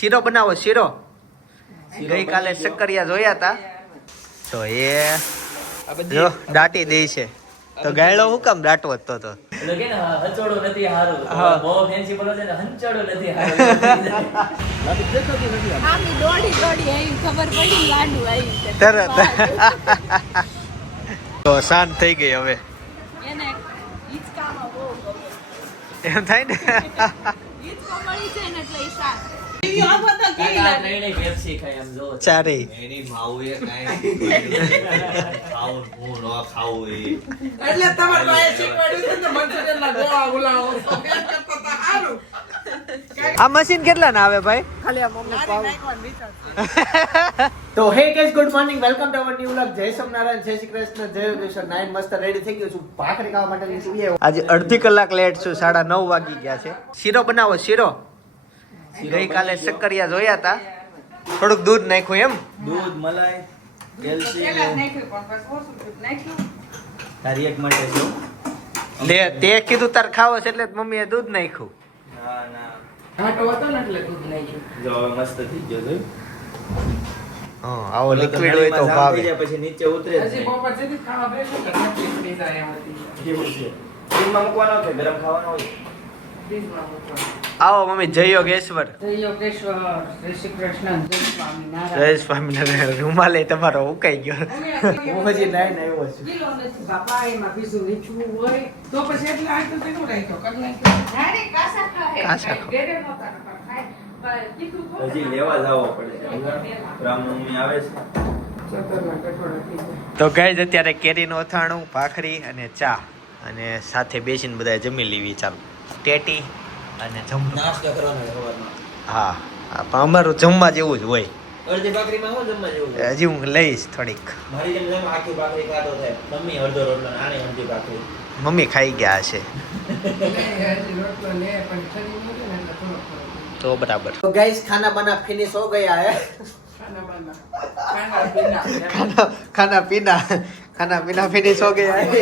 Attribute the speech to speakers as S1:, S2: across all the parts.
S1: શીરો બનાવો શીરો. ગઈકાલે શક્કરિયા જોયા હતા તો એ જો દાટી દે છે. તો ગાયડો હું કામ દાટવો હતો તો તો.
S2: એટલે કે ને હંચોડો નથી હારું.
S1: હા.
S2: બહુ ફેન્સી બોલો છે ને હંચોડો નથી હારું.
S3: આમની દોડી દોડી આવી ખબર પડી લાડુ આવી છે.
S1: તરત. તો શાંત થઈ ગઈ હવે. એમ થાય ને? ચારે.
S4: એટલે તમારે શીખવાડ્યું છે ને ગોળા બોલાવો. સારું.
S1: આ મશીન કેટલા ના આવે ભાઈ?
S4: ખાલી આ છે.
S1: તો hey guys good morning welcome to our new vlog જય સોમનારાયણ જય શ્રી કૃષ્ણ જય યોગેશ્વર નાઇન મસ્ત રેડી થઈ ગયો છું. ભાખરી ખાવા માટે નીકળી આજે અડધી કલાક લેટ છું સાડા નવ વાગી ગયા છે. શીરો બનાવો શીરો. ગઈકાલે શક્કરિયા જોયા હતા થોડુંક દૂધ નાખ્યું એમ
S5: દૂધ મલાઈ કેલ્શિયમ
S4: પેલા જ નાખ્યું પણ પછી ઓછું થયું. નાખ્યું.
S5: તારી એક માટે જો
S1: લે તે કીધું તાર ખાવો છે એટલે મમ્મીએ દૂધ નાખ્યું
S5: ના ના
S4: ઘાટો હતો ને એટલે દૂધ નાખ્યું.
S5: જો હવે મસ્ત થઈ ગયો જોયું?
S1: હા આવો લિક્વિડ હોય તો ભાવે
S5: પછી નીચે ઉતરે
S4: હજી બપોર સુધી ખાવા બેઠું કે તકલીફ પડી જાય
S5: એવું છે મૂકવાનો ગરમ ખાવાનો હોય
S4: ફ્રીજમાં મૂકવાનું.
S1: આવો મમ્મી જય યોગેશ્વર.
S4: જય યોગેશ્વર જય શ્રી કૃષ્ણ જય સ્વામિનારાયણ.
S1: જય સ્વામિનારાયણ રૂમાલે તમારો ઉકાઈ ગયો. હું હજી નાઈને આવ્યો છું.
S4: બાપા એમાં બીજું નીચું હોય તો પછી એટલે આ તો કેટલું રાખ્યો કરી નાખ્યો કાસા ખાય.
S1: કાસા
S4: ખાય. ઘેરે નહોતા નકર ખાય. પણ કીધું તો
S5: હજી લેવા જવો પડે રામનવમી આવે છે.
S4: ચતરના કઠોળા થઈ જાય.
S1: તો ગાઈઝ અત્યારે કેરીનું અથાણું ભાખરી અને ચા અને સાથે બેસીને બધા જમી લેવી ચાલો. ટેટી અને જમવા
S5: નાસ્તો કરવાનો સવારમાં
S1: હા હા, પણ અમારું જમવા જેવું જ હોય.
S5: અડધી ભાખરીમાં શું જમવા જેવું
S1: હજી હું લઈશ થોડીક.
S5: મારી જેમ જેમ આખી ભાખરી ખાતો થાય મમ્મી અડધો રોટલો આને અડધી ભાખરી.
S1: મમ્મી ખાઈ ગયા હશે. તો બરાબર. તો ગાઈસ ખાના બના ફિનિશ હો ગયા હે?
S4: ખાના પીના.
S1: ખાના ખાના પીના ખાના પીના ફિનિશ હો ગયા હે?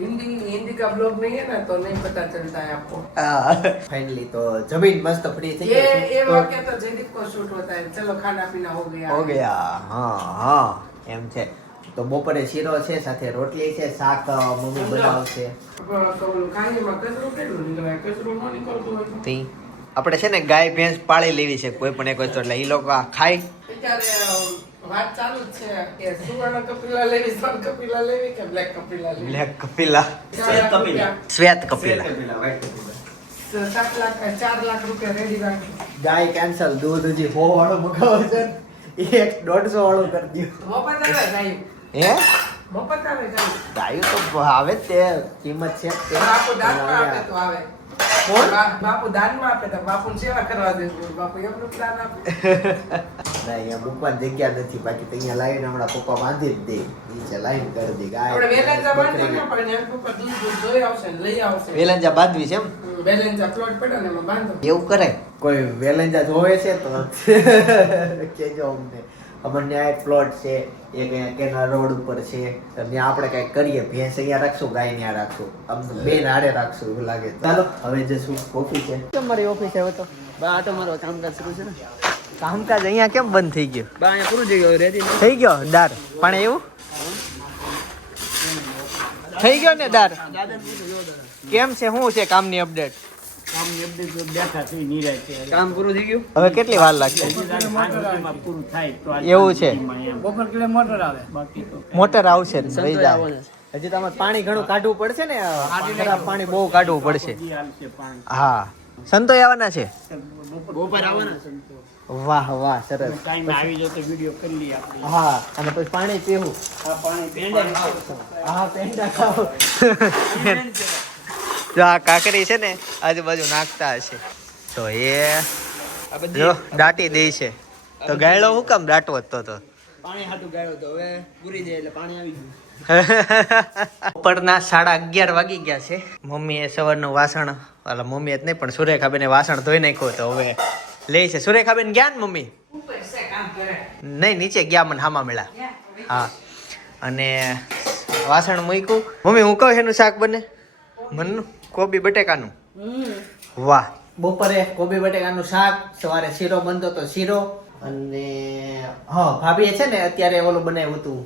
S4: हिंदी का ब्लॉग तो- हिंदी हिंदी का ब्लॉग नहीं है ना तो नहीं पता चलता है आपको
S1: ફાઇનલી તો જમીન મસ્ત ફ્રી થઈ
S4: ये
S1: ગઈ
S4: ये
S1: તો
S4: वाक्य तो जयदीप को शूट होता है चलो खाना पीना हो गया
S1: હો ગયા હા હા એમ છે તો બપોરે શીરો છે સાથે રોટલી છે શાક અ, મમ્મી બનાવશે
S4: પણ કહું, ખાણીમાં કચરું કેટલું નીકળે કચરું ન નીકળતું હોય તો.
S1: તી આપણે છે ને ગાય ભેંસ પાળી લેવી છે કોઈ પણ એક વસ્તુ એટલે એ લોકો આ ખાય
S4: અત્યારે અ, વાત ચાલુ જ છે કે સુવર્ણ કપિલા લેવી સ્વર્ણ કપિલા લેવી કે બ્લેક કપિલા લેવી?
S1: બ્લેક કપિલા.
S5: શ્વેત કપિલા.
S1: શ્વેત કપિલા.
S4: સાત લાખ ચાર લાખ રૂપિયા રેડી રાખી
S1: ગાય કેન્સલ દૂધ હજી ફો વાળો મગાવો છે એક દોઢસો વાળો કરી દીધો
S4: મફત આવે
S1: હે?
S4: મફત આવે જાય
S1: ગાયું તો આવે તે કિંમત છે તે.
S4: આપે તો આવે.
S1: કોણ?
S4: બા- બાપુ દાનમાં આપે તો બાપુને સેવા કરવા દે. બાપુ એમનું દાન આપે.
S1: ના અહીંયા મૂકવાની જગ્યા નથી. બાકી તો અહીંયા લાવીને હમણાં પપ્પા બાંધી જ દે. નીચે લાઈન કરી દે.
S4: આપણે વેલેન્જા બાંધી ને. પણ એમ પપ્પા દૂધ દૂધ જોઈ આવશે ને લઈ આવશે.
S1: વેલંજા બાંધવી છે એમ?
S4: વેલેન્જા પ્લોટ પડ્યો ને એમાં બાંધો.
S1: એવું કરાય? કોઈ વેલેન્જા જોવે છે તો કેજો અમને. અમને આ પ્લોટ છે એ અહીંયા કેનાલ રોડ ઉપર છે. ત્યાં આપણે કંઈક કરીએ ભેંસ અહીંયા રાખશું ગાય ત્યાં રાખશું. અમને બે નાડે રાખશું એવું લાગે. ચાલો હવે જે શું ઓફિસ છે. તમારી ઓફિસ હવે તો?
S2: બા આ તો મારો કામકાજ શરૂ છે ને.
S1: કામકાજ અહીંયા કેમ બંધ થઈ ગયું?
S2: બા અહીંયા પૂરું થઈ ગયું રેડી
S1: થઈ ગયો દાર. પણ એવું? થઈ ગયો ને દાર? કેમ છે શું છે કામની અપડેટ
S2: કામ પૂરું થઈ ગયું?
S1: હવે કેટલી વાર લાગશે? એવું છે? મોટર આવશે હજી તમારે પાણી ઘણું કાઢવું પડશે ને ખરાબ પાણી બહુ કાઢવું પડશે. હા. સંતો આવવાના છે?
S2: બપોર આવવાના છે
S1: વાહ વાહ સરસ. હા અને પછી પાણી પીવું. હા પેંડા ખાવ જો આ કાકરી છે ને આજુબાજુ નાખતા હશે. તો એ જો દાટી દે છે. તો ગાયડો હું કામ દાટવો જ તો તો?
S2: પાણી હાટું ગાયડો તો હવે પૂરી જાય એટલે પાણી આવી ગયું.
S1: સાડા અગિયાર વાગી ગયા છે. મમ્મીએ સવારનું વાસણ એટલે મમ્મીએ જ નહીં પણ સુરેખાબેને વાસણ ધોઈ નાખ્યું તો હવે લે છે. સુરેખાબેન ગયા ને મમ્મી?
S4: ઉપર છે કામ કરે.
S1: નહીં નીચે ગયા મને હામા મેળા હા. અને વાસણ મૂક્યું. મમ્મી હું કહું એનું શાક બને? મનનું? કોબી બટેકાનું? વાહ. બપોરે કોબી બટેકાનું શાક સવારે શીરો બનતો તો શીરો. અને હા ભાભીએ છે ને અત્યારે ઓલું બનાવ્યું હતું.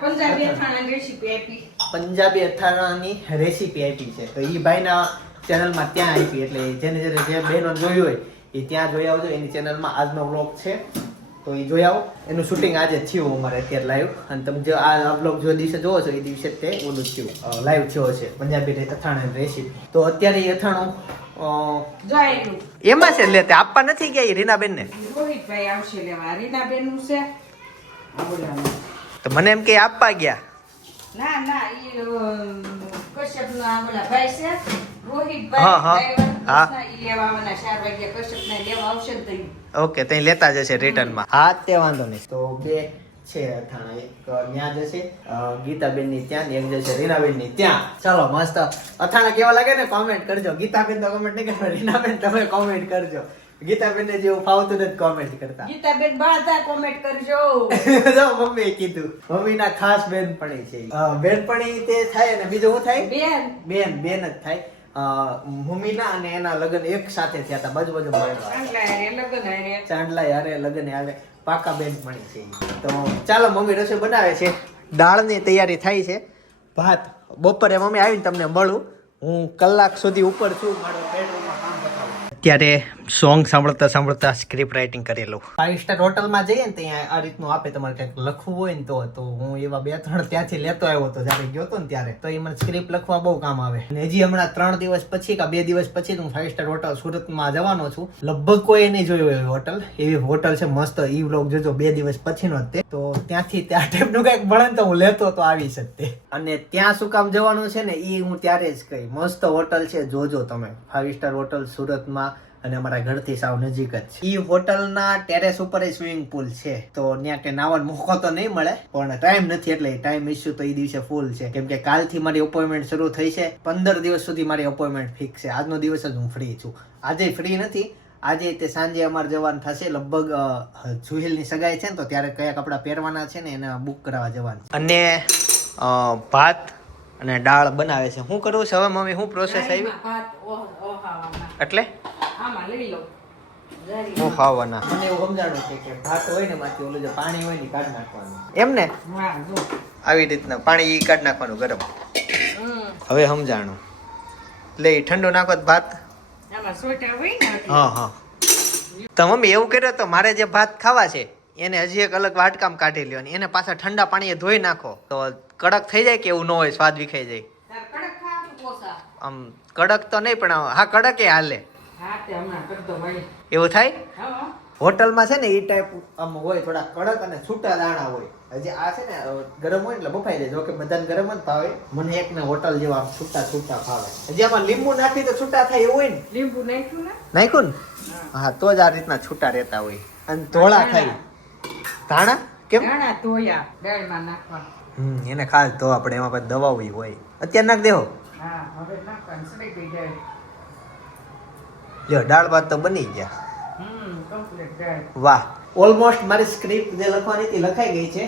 S3: પંજાબી અથાણાની રેસીપી આપી.
S1: પંજાબી અથાણાની રેસીપી આપી છે. તો એ ભાઈના ચેનલમાં ત્યાં આપી. એટલે જેને જેને જે બહેનો જોયું હોય એ ત્યાં જોઈ આવજો. એની ચેનલમાં આજનો વ્લોગ છે. તો એ જોઈ આવો. એનું શૂટિંગ આજે થયું અમારે અત્યારે લાઈવ અને તમે જો આ બ્લોગ જો દિવસે જોવો છો એ દિવસે તે ઓલું થયું. લાઈવ થયો છે. પંજાબી રે- અથાણાની રેસીપી તો અત્યારે એ અથાણું એમાં છે લે તે આપવા નથી ગયા એ રીનાબેન ને
S3: રોહિતભાઈ આવશે લેવા. રીનાબેનનું છે.
S1: તો મને એમ કે આપવા ગયા.
S3: ના ના એ કશ્યપ ના બોલા ભાઈ છે.
S1: હા,
S3: રોહિતભાઈ
S1: હા. હા.
S3: ને ને.
S1: ઓકે તઈ લેતા જશે રિટર્નમાં હા તે વાંધો નહીં. તો બે છે અથાણા. એક ત્યાં જશે ગીતાબેનની ત્યાં એક જશે રીનાબેનની ત્યાં. ચાલો મસ્ત. અથાણા કેવા લાગે ને કોમેન્ટ કરજો. ગીતાબેન તો કોમેન્ટ નહીં કરતા રીનાબેન તમે કોમેન્ટ કરજો. ગીતાબેન ને જેવું ફાવતું નથી કોમેન્ટ કરતા.
S3: ગીતાબેન બાધા કોમેન્ટ કરજો.
S1: જો મમ્મી કીધું. મમ્મીના ખાસ બેનપણી છે બેનપણી તે થાય ને બીજું શું થાય?
S3: બેન.
S1: બેન બેન જ થાય. મમ્મીના અને એના લગ્ન એક સાથે થયા હતા. બાજુ બાજુ મળેલા
S3: ચાંદલા હારે લગ્ન
S1: યારે પાકા બેન મળી છે. તો ચાલો મમ્મી રસોઈ બનાવે છે. દાળની તૈયારી થાય છે. ભાત બપોરે મમ્મી આવીને તમને મળું. હું કલાક સુધી ઉપર છું. મારો બેડરૂમમાં કામ બતાવું અત્યારે સોંગ સાંભળતા સાંભળતા સ્ક્રિપ્ટ રાઇટિંગ કરેલું ફાઈવ સ્ટાર હોટલમાં જઈએ ને ત્યાં આ રીતનું આપે તમારે કંઈક લખવું હોય ને તો હું એવા બે ત્રણ ત્યાંથી લેતો આવ્યો હતો જ્યારે ગયો હતો ને ત્યારે. તો એ મને સ્ક્રિપ્ટ લખવા બહુ કામ આવે. અને હજી હમણાં ત્રણ દિવસ પછી કે બે દિવસ પછી હું ફાઈવ સ્ટાર હોટલ સુરતમાં જવાનો છું. લગભગ કોઈ નહીં જોયું એવી હોટલ એવી હોટલ છે મસ્ત. ઈ વ્લોગ જોજો, બે દિવસ પછીનો તે. તો ત્યાંથી ત્યાં ટાઈપનું કંઈક મળે તો હું લેતો તો આવી શકતે અને ત્યાં શું કામ જવાનું છે ને એ હું ત્યારે જ કહી મસ્ત હોટલ છે, જોજો તમે. ફાઈવ સ્ટાર હોટલ સુરતમાં અને અમારા ઘરથી સાવ નજીક જ છે. ઈ હોટલના ટેરેસ ઉપર સ્વિમિંગ પુલ છે. તો ત્યાં કે નાવાનો મોકો તો નહીં મળે પણ ટાઈમ નથી એટલે ટાઈમ ઇસ્યુ તો એ દિવસે ફૂલ છે. કેમ કે કાલથી મારી અપોઇન્ટમેન્ટ શરૂ થઈ છે. પંદર દિવસ સુધી મારી અપોઇન્ટમેન્ટ ફિક્સ છે. આજનો દિવસ જ હું ફ્રી છું. આજે ફ્રી નથી. આજે તે સાંજે અમારે જવાનું થશે. લગભગ જુહિલની સગાઈ છે ને તો ત્યારે કયા કપડાં પહેરવાના છે ને એને બુક કરાવવા જવાનું. અને ભાત અને દાળ બનાવે છે. હું કરું? છું હવે મમ્મી શું પ્રોસેસ
S3: ઓહાવામાં.
S1: એટલે?
S3: આમાં લઈ લો.
S1: હું ખાવાના. મને એવું સમજાણું છે કે ભાત હોય ને માંથી ઓલું જે પાણી હોય ને કાઢ નાખવાનું. એમ ને?
S3: હા જો.
S1: આવી રીતના. પાણી ઈ કાઢી નાખવાનું ગરમ. હવે સમજાણું. એટલે ઠંડુ નાખો તો ભાત. હા હા. તો મમ્મી એવું કર્યો તો મારે જે ભાત ખાવા છે એને હજી એક અલગ વાટકામ કાઢી લ્યો અને એને પાછા ઠંડા પાણીએ ધોઈ નાખો. તો કડક થઈ જાય કે એવું ન હોય સ્વાદ વિખાઈ જાય. આમ કડક તો નહીં પણ હા કડક એ હાલે. એવું થાય? હોટલમાં છે ને એ ટાઈપ આમ હોય થોડા કડક અને છૂટા દાણા હોય. હજી આ છે ને ગરમ હોય એટલે બફાઈ જાય જોકે બધાને ગરમ જ ભાવે. મને એક ને હોટલ જેવા આમ છૂટા છૂટા ભાવે. હજી આમાં લીંબુ નાખી તો છૂટા થાય એવું હોય ને?
S3: લીંબુ નાખ્યું ને?
S1: નાખ્યું ને? હા. તો જ આ રીતના છૂટા રહેતા હોય. અને ધોળા થાય. ધાણા. કેમ?
S3: ધાણા ધોયા દાળમાં નાખવા
S1: હમ એને ખાસ ધોવા આપણે એમાં પછી દવાઓ હોય. અત્યારે નાખ દેહો.
S3: હા હવે નાખવાનું સડી ગઈ દાળ.
S1: લ્યો દાળ ભાત તો બની ગયા.
S3: હમ કમ્પ્લીટ દાળ
S1: વાહ. ઓલમોસ્ટ મારી સ્ક્રિપ્ટ જે લખવાની હતી લખાઈ ગઈ છે.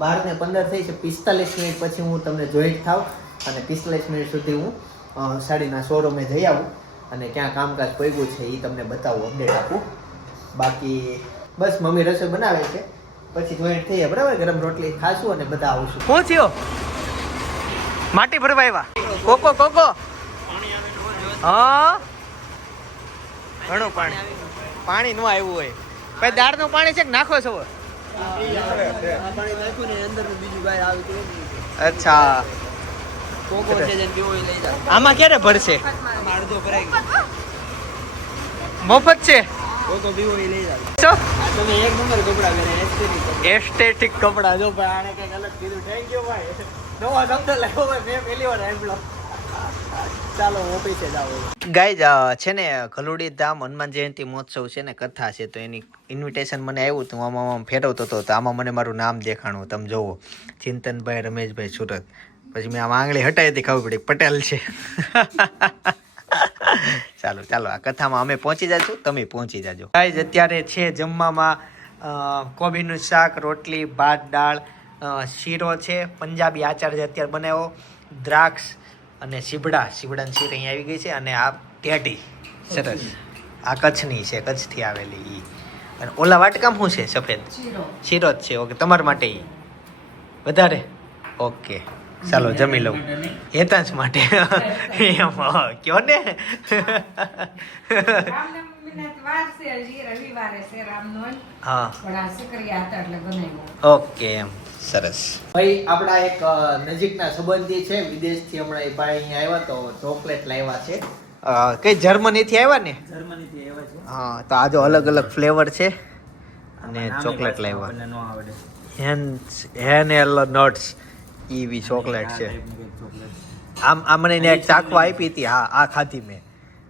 S1: બાર ને પંદર થઈ છે. પિસ્તાલીસ મિનિટ પછી હું તમને જોઈન્ટ થાવ. અને પિસ્તાલીસ મિનિટ સુધી હું સાડીના શોરૂમે જઈ આવું. અને ક્યાં કામકાજ પગ્યું છે એ તમને બતાવું અપડેટ આપું. બાકી બસ મમ્મી રસોઈ બનાવે છે. પછી જોઈન્ટ થઈએ બરાબર? ગરમ રોટલી ખાશું અને બધા આવશું. પહોંચ્યો? થયો માટી ભરવા આવ્યા? કોકો કોકો? હા? ઘણું પાણી. પાણી નું આવ્યું હોય. પછી દાળનું પાણી છે કે નાખો છો. અચ્છા. આમાં ક્યારે ભરશે મફત છે?
S2: એસ્થેટિક કપડા.
S1: જો ભાઈ, આને કંઈક અલગ કીધું. થેન્ક યુ ભાઈ. નવો શબ્દ લખ્યો ભાઈ, મેં પહેલી વાર સાંભળ્યો ચાલો, ઓફિસે જાવ ગાઈઝ છે ને, ખલુડી ધામ, હનુમાન જયંતિ મહોત્સવ છે ને, કથા છે. તો એની ઇન્વિટેશન મને આવ્યું હતું આમાં, આમ ફેરવતો હતો. તો આમાં મને મારું નામ દેખાણું તમે જોવો, ચિંતનભાઈ, રમેશભાઈ, સુરત. પછી મેં આમ આંગળી હટાવી હતી, ખબર પડી, પટેલ છે. ચાલો ચાલો, આ કથામાં અમે પહોંચી જાજો, તમે પહોંચી જાજો. ગાઈઝ અત્યારે છે જમવામાં કોબીનું શાક, રોટલી, ભાત, દાળ શીરો છે, પંજાબી આચાર છે અત્યારે બનાવ્યો, દ્રાક્ષ અને સીબડા સીબડાની શીર અહીંયા આવી ગઈ છે અને આ ટેટી સરસ. આ કચ્છની છે કચ્છથી આવેલી ઈ. અને ઓલા વાટકામ શું છે સફેદ?
S3: શીરો.
S1: જ છે ઓકે તમારા માટે ઈ. વધારે? ઓકે ચાલો જમી લઉં. હેતાંશ માટે. એમ કયો ને? હા. ઓકે એમ. સરસ. ભાઈ આપણા એક નજીકના સંબંધી છે વિદેશથી હમણાં એ ભાઈ અહીંયા આવ્યા તો ચોકલેટ લાવ્યા છે. કઈ જર્મનીથી આવ્યા ને?
S2: જર્મનીથી આવ્યા છે.
S1: હા તો આ જો અલગ અલગ ફ્લેવર છે અને ચોકલેટ લાવ્યા.
S2: આપણને
S1: હેન હેનેલ નટ્સ ઈવી ચોકલેટ છે. આમ આ મને એને એક ચાખવા આપી હતી હા આ ખાધી મેં.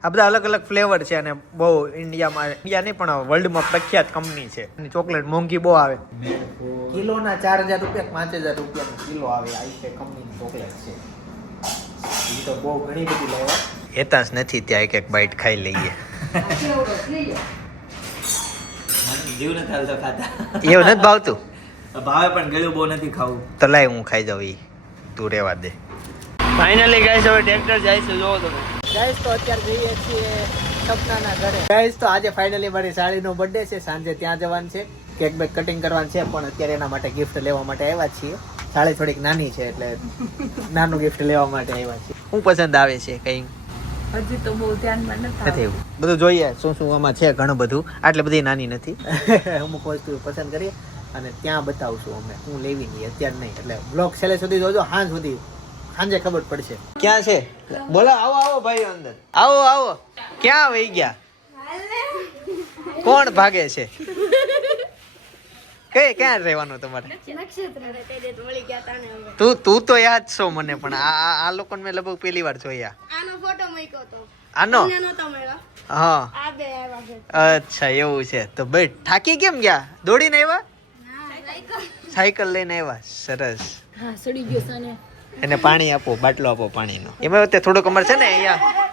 S1: આ બધા અલગ અલગ ફ્લેવર છે અને બહુ ઇન્ડિયામાં ઇન્ડિયા નહીં પણ વર્લ્ડમાં પ્રખ્યાત કંપની છે. અને ચોકલેટ મોંઘી બહુ આવે. કિલોના ચાર હજાર રૂપિયા પાંચ હજાર રૂપિયાનો કિલો આવે આઈટે કંપનીની ચોકલેટ છે. એ તો બહુ ઘણી બધી લેવા હેતાશ નથી ત્યાં એક એક બાઈટ ખાઈ લઈએ.
S3: ગયો
S2: જીવ નથી હાલતો ખાતા.
S1: એવું નથી ભાવતું?
S2: ભાવે પણ ગળ્યું બહુ નથી ખાવું.
S1: તો લાય હું ખાઈ જાઉં એ તું રહેવા દે. ફાઇનલી ગાઈસ હવે ટ્રેક્ટર જાય છે જોવો તમે. ગાઈસ તો અત્યારે જઈએ છીએ સપનાના ઘરે. ગાઈસ તો આજે ફાઇનલી મારી સાડીનો બર્થડે છે. સાંજે ત્યાં જવાનું છે. કેક બેક કટિંગ કરવાનું છે પણ અત્યારે એના માટે ગિફ્ટ લેવા માટે આવ્યા છીએ. સાડી થોડીક નાની છે એટલે નાનું ગિફ્ટ લેવા માટે આવ્યા છીએ. શું પસંદ આવે છે કઈ?
S3: હજી તો બહુ ધ્યાનમાં
S1: નથી બધું જોઈએ શું શું આમાં છે ઘણું બધું. આટલે બધી નાની નથી. અમુક વસ્તુ પસંદ કરીએ. અને ત્યાં બતાવશું અમે. હું લેવી નહીં અત્યારે નહીં. એટલે બ્લોગ છેલ્લે સુધી જોજો હા સુધી. સાંજે ખબર પડશે. ક્યાં છે? બોલો આવો આવો ભાઈ અંદર. આવો આવો. ક્યાં વહી ગયા? કોણ ભાગે છે? કઈ ક્યાં રહેવાનું તમારે? તું તું તો યાદ છો મને પણ આ આ- આ લોકોને મેં લગભગ પહેલી વાર જોયા.
S6: આનો ફોટો મૂક્યો તો.
S1: આનો? હા.
S6: આ બે આવ્યા છે.
S1: અચ્છા એવું છે. તો ભાઈ થાકી કેમ ગયા? દોડીને આવ્યા? સાયકલ લઈને આવ્યા? સરસ.
S6: હા સડી ગયો સાને.
S1: એને પાણી આપો બાટલો આપો પાણીનો. એમાં અત્યારે થોડુંક અમારે છે ને અહીંયા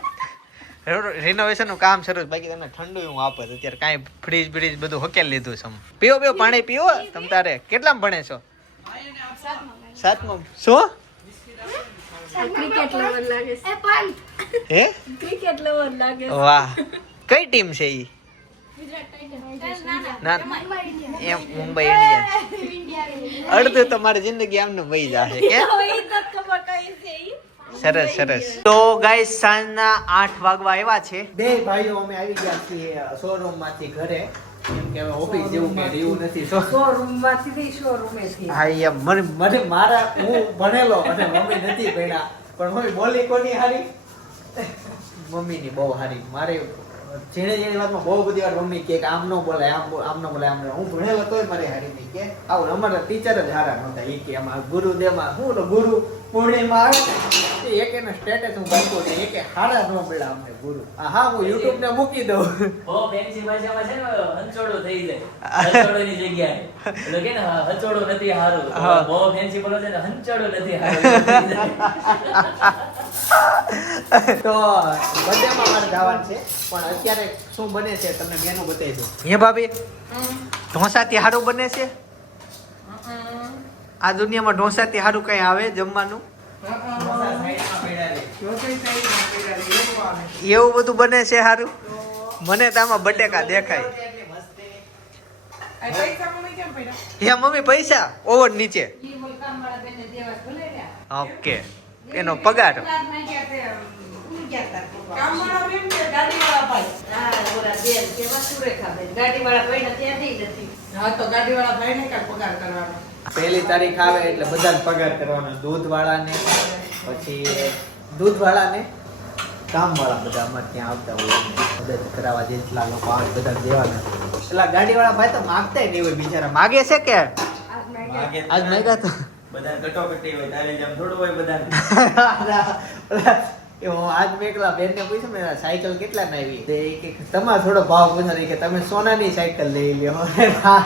S1: રિનોવેશનનું કામ શરૂ બાકી તમને ઠંડુ હું આપે અત્યારે કાંઈ ફ્રીજ બ્રીજ બધું હકેલ લીધું છે પીઓ પીવો પીવો પાણી પીવો તમ તારે કેટલામ ભણે છો? સાતમાં. શું?
S6: ક્રિકેટ લવર લાગે છે. એ પણ
S1: હે?
S6: ક્રિકેટ લવર લાગે
S1: વાહ. કઈ ટીમ છે ઈ?
S6: ગુજરાત
S1: ના એમ મુંબઈ ઇન્ડિયન્સ અડધું તમારી જિંદગી આમનું વહી જશે કે સરસ સરસ. તો ગાઈસ સાંજના આઠ વાગવા આવ્યા છે. બે ભાઈઓ અમે આવી ગયા છીએ શોરૂમમાંથી ઘરે. કેમ કે હવે ઓફિસ જેવું કઈ રહ્યું નથી શોરૂમમાંથી
S3: શોરૂમે થી
S1: હા એમ મને મને મારા હું ભણેલો અને મમ્મી નથી ભણ્યા. પણ મમ્મી બોલી કોની હારી? મમ્મીની બહુ હારી. મારે જેણે જેની વાતમાં બહુ બધી વાર મમ્મી કે કે આમ નો બોલે આમ આમ નો બોલે આમ હું ભણેલો તોય મારી હારી નહીં કે આવું અમારા ટીચર જ હારા નહોતા. એ કે આમાં ગુરુદેવમાં શું ગુરુ પૂર્ણિમા આવે ને એક એના સ્ટેટસ હું બાંધતો ને એક હારા ન મળ્યા અમને ગુરુ. હા હું યુટ્યુબ ને મૂકી દઉં.
S7: બહુ ફેન્સી ભાષામાં છે ને? હંચોડો થઈ જાય. જગ્યાએ. એટલે કે ને હંચોડો નથી હારું.
S1: હા.
S7: બહુ ફેન્સી બોલો છે ને હંચોડો નથી હારું.
S1: તો બર્થડેમાં મારે જવાનું છે પણ અત્યારે શું બને છે તમને મેનુ બતાવી દો હે ભાભી? ઢોસાથી હારું બને છે? આ દુનિયામાં ઢોસાથી હારું કઈ આવે જમવાનું? એવું બધું બને છે હારું? મને તો આમાં બટેકા દેખાય. હે મમ્મી પૈસા? ઓવર નીચે. ઓકે. એનો પગાર.
S3: ગાડી તે, તા
S4: ગાડીવાળા ભાઈ
S3: ને ત્યાંથી નથી.
S4: હા તો ગાડી વાળા ભાઈ ને કઈ પગાર કરવાનો.
S1: પહેલી તારીખ આવે એટલે બધા પગાર કરવાનો. દૂધ વાળાને પછી દૂધ વાળાને કામ વાળા બધા અમારે ત્યાં આવતા હોય મદદ કરાવવા જેટલા લોકો આવે બધા દેવાના એટલા ગાડી વાળા ભાઈ તો માગતા નહીં હોય બિચારા. માગે છે કે?
S3: આજ.
S2: માગે
S1: તો?
S2: બધા કટોકટી હોય તારે જેમ થોડું હોય બધા
S1: એ હું આજ મેં એકલા બેનને પૂછ્યું મેં સાયકલ કેટલા ના આવી? તો એ કે તમારે થોડો ભાવ પૂછ્યો કે તમે સોનાની સાયકલ લઈ લ્યો.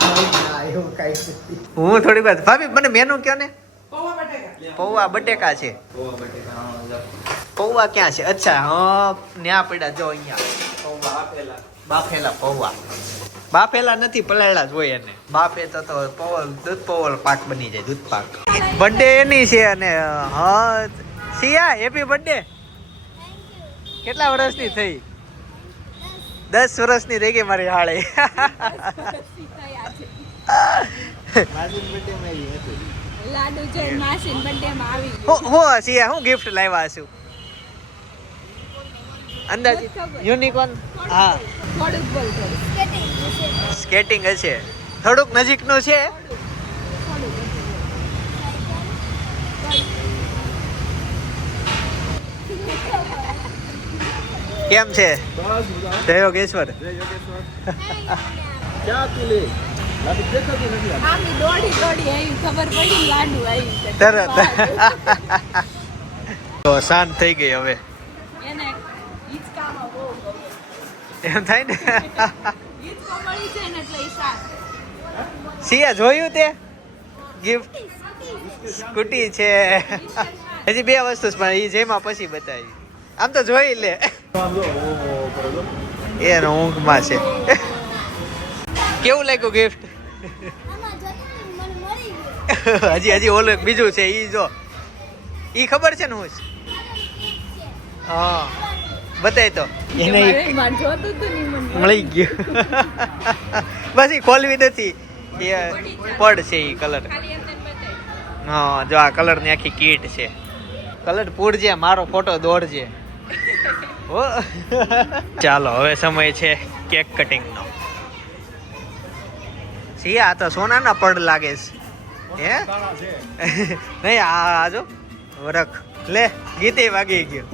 S1: એવું કાંઈ હું થોડી વાત ભાભી મને મેનુ કયો ને?
S4: પૌવા બટેકા.
S1: છે.
S2: પૌવા
S1: ક્યાં છે? અચ્છા હા ન્યા પડ્યા જો અહીંયા. બાફેલા. પૌવા. બાફેલા નથી પલાળેલા જ હોય એને. બાફે તો તો પૌવા દૂધ પૌવા પાક બની જાય દૂધ પાક. બર્થડે એની છે અને હા સિયા હેપી બર્થડે કેટલા વર્ષની થઈ? દસ વર્ષની થઈ ગઈ મારી હાળે.
S3: લાડુ છે માસી બર્થડે માં આવી
S1: હું હું સિયા હું ગિફ્ટ લાવ્યા છું અંદાજ યુનિકોર્ન હા.
S3: થોડુંક બોલ.
S1: સ્કેટિંગ હશે. થોડુંક નજીકનું છે. કેમ છે? જય યોગેશ્વર.
S3: આમી દોડી દોડી આવી ખબર પડી લાડુ આવી છે.
S1: તરત. તો શાંત થઈ ગઈ હવે. એમ થાય ને. સિયા જોયું તે? ગિફ્ટ? સ્કૂટી છે. હજી બે વસ્તુ પણ એ જેમાં પછી બતાવી. આમ તો જોઈ લે. એનો ઊંઘમાં છે. કેવું લાગ્યું ગિફ્ટ હજી હજી ઓલું એક બીજું છે ઈ જો. ઈ ખબર છે ને હું હા. બતાય તો. એને મળી ગયું. બસ ઈ ખોલવી નથી. એ પડ છે ઈ કલર. હા જો આ કલરની આખી કીટ છે. કલર પૂરજે મારો ફોટો દોડજે. ચાલો, હવે સમય છે કેક કટિંગ નો સી આ તો સોનાના પડ લાગે છે. હે? નહીં, આ આજો વરખ. લે, ગીતે વાગી ગયો.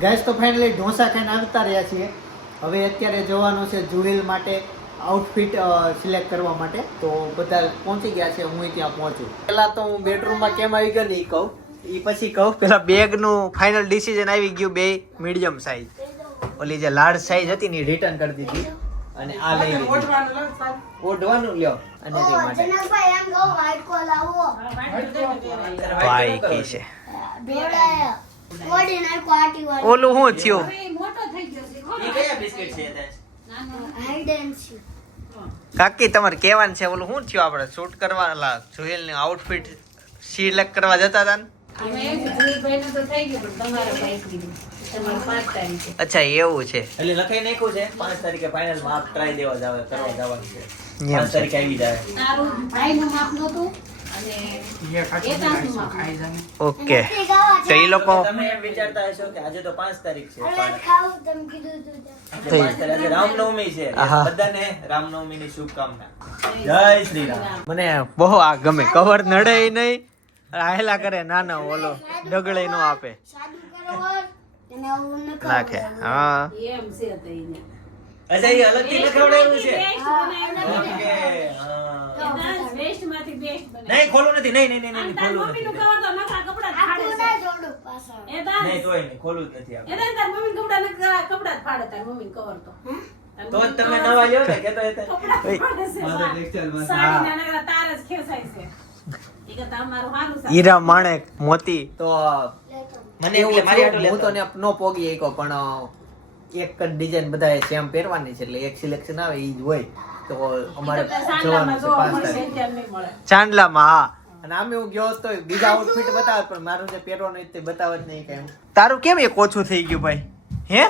S1: ગાઈસ તો ફાઇનલી ઢોસા ખાઈને આવતા રહ્યા છીએ. હવે અત્યારે જવાનું છે જુડીલ માટે. આઉટફિટ સિલેક્ટ કરવા માટે. તો બધા પહોંચી ગયા છે હું ત્યાં પહોંચું. પહેલાં તો હું બેડરૂમમાં કેમ આવી ગયો ને એ કહું. એ પછી કહું. પેલા બેગનું ફાઇનલ ડિસિઝન આવી ગયું બે મીડિયમ સાઈઝ ઓલી જે લાર્જ સાઈઝ હતી ને રિટર્ન કરી દીધી. અને આ લઈ લીધી.
S4: ઓઢવાનું
S1: લ્યો. અને તે માટે. ભાઈ કે છે. ઓલું શું થયું?
S8: મોટો થઈ ગયો છે.
S1: કાકી તમારે કહેવાનું છે ઓલું શું થયું આપણે? શૂટ કરવા લા જોયેલ ને? આઉટફિટ સિલેક્ટ કરવા જતા હતા ને અચ્છા એવું છે.
S5: એટલે લખાઈ નાખ્યું છે પાંચ તારીખે ફાઇનલ માપ ટ્રાય દેવા જાવ કરવા જવાનું છે. પાંચ તારીખે આવી જાય.
S8: તારું એકાંતનું
S4: ખાઈશું,
S8: માપ
S4: જાને.
S1: ઓકે. તો એ લોકો
S5: તમે એમ વિચારતા હશો કે આજે તો પાંચ તારીખ છે પણ આજે
S1: થઈ.
S5: આજે રામનવમી છે બધાને રામનવમી ની શુભકામના. જય શ્રી રામ
S1: મને બહુ આ ગમે. કવર નડે નહીં આહેલા કરે ના ના ઓલો ડગલે નો આપે નાખે હા.
S8: એમ છે
S5: અલગથી લખાવડાવ્યું છે
S8: Best બનાવ્યું છે.
S5: ઓકે હા.
S8: એના best માંથી best બનાવ્યું.
S5: નહીં ખોલું નથી નહીં નહીં નહીં નહીં ખોલું નથી
S8: કવર તો નકરા કપડાં જ ફાડે છે. એ તાર-
S5: નહીં તોય નહીં ખોલું જ નથી આપણે
S8: તાર તાર મમ્મીનું કપડાં નકરા ફાડે તાર મમ્મીનું કવર તો.
S5: તો જ તમે નવા લ્યો ને કેતો એ તો.
S8: કપડાં
S1: ઓય.
S8: ફાડે છે. તાર જ ખેંચાય છે. ઈ કે તમારું હારું છે.
S1: હીરા માણેક મોતી તો
S5: મને એટલે મારી
S1: હું તો નો પોગી એકો પણ એક જ ડિઝાઇન બધા સેમ પહેરવાની છે એટલે એક સિલેક્શન આવે એ જ હોય તો અમારે જવાનું છે પાંચ તારીખ. ચાંદલામાં હા. અને આમે હું ગયો તો બીજા આઉટફિટ બતાવે પણ મારું જે પહેરવાનું નહીં તે બતાવે જ નહીં કેમ તારું કેમ એક ઓછું થઈ ગયું ભાઈ? હે?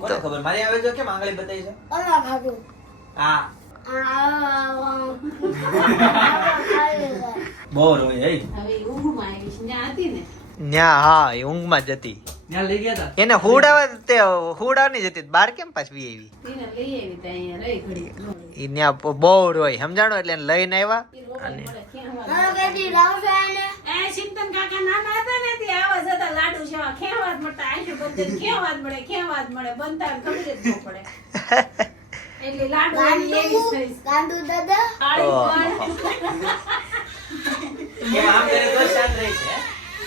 S5: કોને ખબર? મારી આવે જો કેમ આંગળી બતાવી છે? હા. બોર હોય એ
S8: હવે ઊંઘમાં આવી છે. ન્યા હતી ને.
S1: ન્યા હા એ ઊંઘમાં જ હતી. એને હુડાવા તે હુડાવાની ની જતી બાર કેમ પાછી આવી
S8: એને લઈ આવી તો અહીંયા ઘડી.
S1: ઈ બહુ રોય સમજાણો એટલે એને લઈને આવ્યા? અને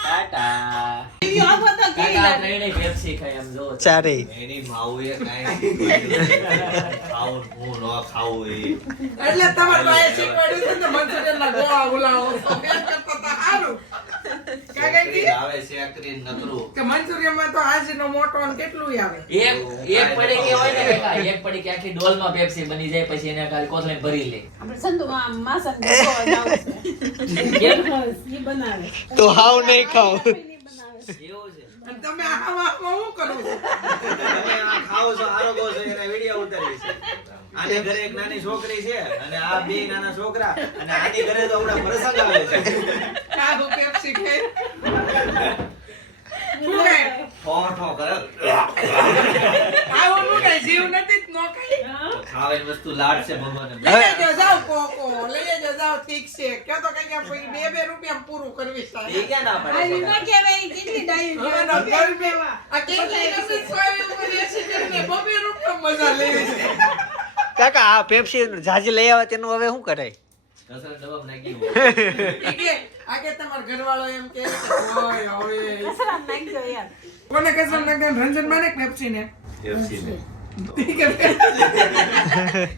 S5: ટાટા
S3: બનાવે
S1: તો હાવ નહીં ખાવ
S3: ઈ બનાવે
S7: એવું છે
S4: અને તમે આમાં શું કરો છો?
S5: તમે આ ખાઓ છો આરોગો છો એના વીડિયો ઉતારી છે. આની ઘરે એક નાની છોકરી છે અને આ બે નાના છોકરા અને આની ઘરે તો હમણાં પ્રસંગ આવે છે.
S4: ખાઈ?
S5: ઠો ઠો કરે
S4: આવું શું ખાય? જીવ નથી ન ખાય?
S5: ખાવાની વસ્તુ લાડ છે ભગવાને
S4: લઈ જજો, જાઓ કોકો, લઈ જજો, જાઓ, ઠીક છે. કે તો કંઈક આપણે બે બે રૂપિયા પૂરું કરવી છે.
S7: એ ક્યાં ના
S3: આ
S7: પાડે
S3: ઈ ન
S7: છે
S3: કહેવાય, ઈ કેટલી ડાયું કહેવાય.
S4: તો ઘર બે- આ કેટલી નસીબ સ્વામી ઉપર એસી કરીને બબે રૂપિયામાં મજા લેવી છે.
S1: કાકા આ પેપ્સી જાજી લઈ આવે તેનું હવે શું કરાય
S5: કસરત ડબ્બામાં નાખી હોય.
S4: ઈ કે, આ કે તમારો ઘરવાળો એમ કે કે ઓય, હવે.
S3: કસરામાં નાખજો યાર.
S4: કોને કસમ રંજન માને કે પેપ્સી ને
S5: પેપ્સી ને.
S4: ઈ કે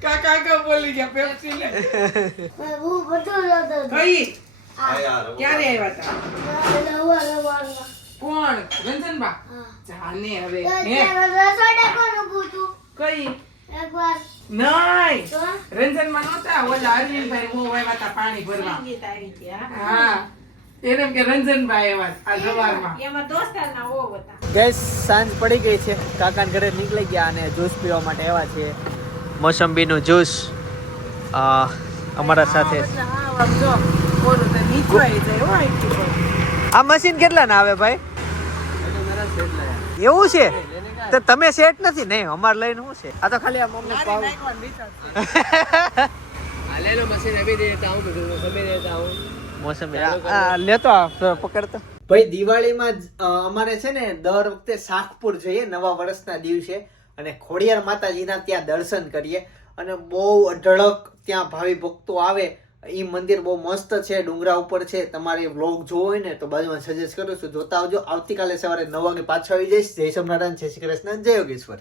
S4: કાકા કાકા બોલી ગયા પેપ્સી ને કઈ?
S5: આ યાર,
S4: ક્યારે આવ્યા હતા કોણ? રંજનબા? જાને હવે કઈ? નહીં રંજનમાં નહોતા. ઓલા અરવિંદભાઈ હું આવ્યા હતા પાણી ભરવા.
S3: સંગીત આવી ગયા.
S4: હા. એને કે રંજનભાઈ આવ્યા આ સવારમાં
S3: એમાં હતા.
S1: ગેસ સાંજ પડી ગઈ છે. કાકા ઘરે નીકળી ગયા અને જ્યુસ પીવા માટે આવ્યા છે મોસંબીનું જ્યુસ અમારા સાથે. આ મશીન કેટલા ના આવે ભાઈ? એવું છે? તો તમે સેટ નથી? નહીં અમારે લઈને શું છે? આ તો ખાલી હાલે મમ્મી
S4: લારી
S1: પાવ
S4: નાખવાનું વિચાર
S1: મોસંબી આ- આ હું આ પ- પકડતો. ભાઈ દિવાળીમાં અમારે છે ને દર વખતે શાકપુર જઈએ નવા વર્ષના દિવસે અને ખોડિયાર માતાજીના ત્યાં દર્શન કરીએ અને બહુ અઢળક ત્યાં ભાવિ ભક્તો આવે ઈ મંદિર બહુ મસ્ત છે, ડુંગરા ઉપર છે. તમારે વ્લોગ જોવો હોય ને તો બાજુમાં સજેસ્ટ કરું છું. જોતા આવજો. આવતીકાલે સવારે નવ વાગે પાછો આવી જઈશ. જય સોમનારાયણ જય શ્રી કૃષ્ણ, જય યોગેશ્વર.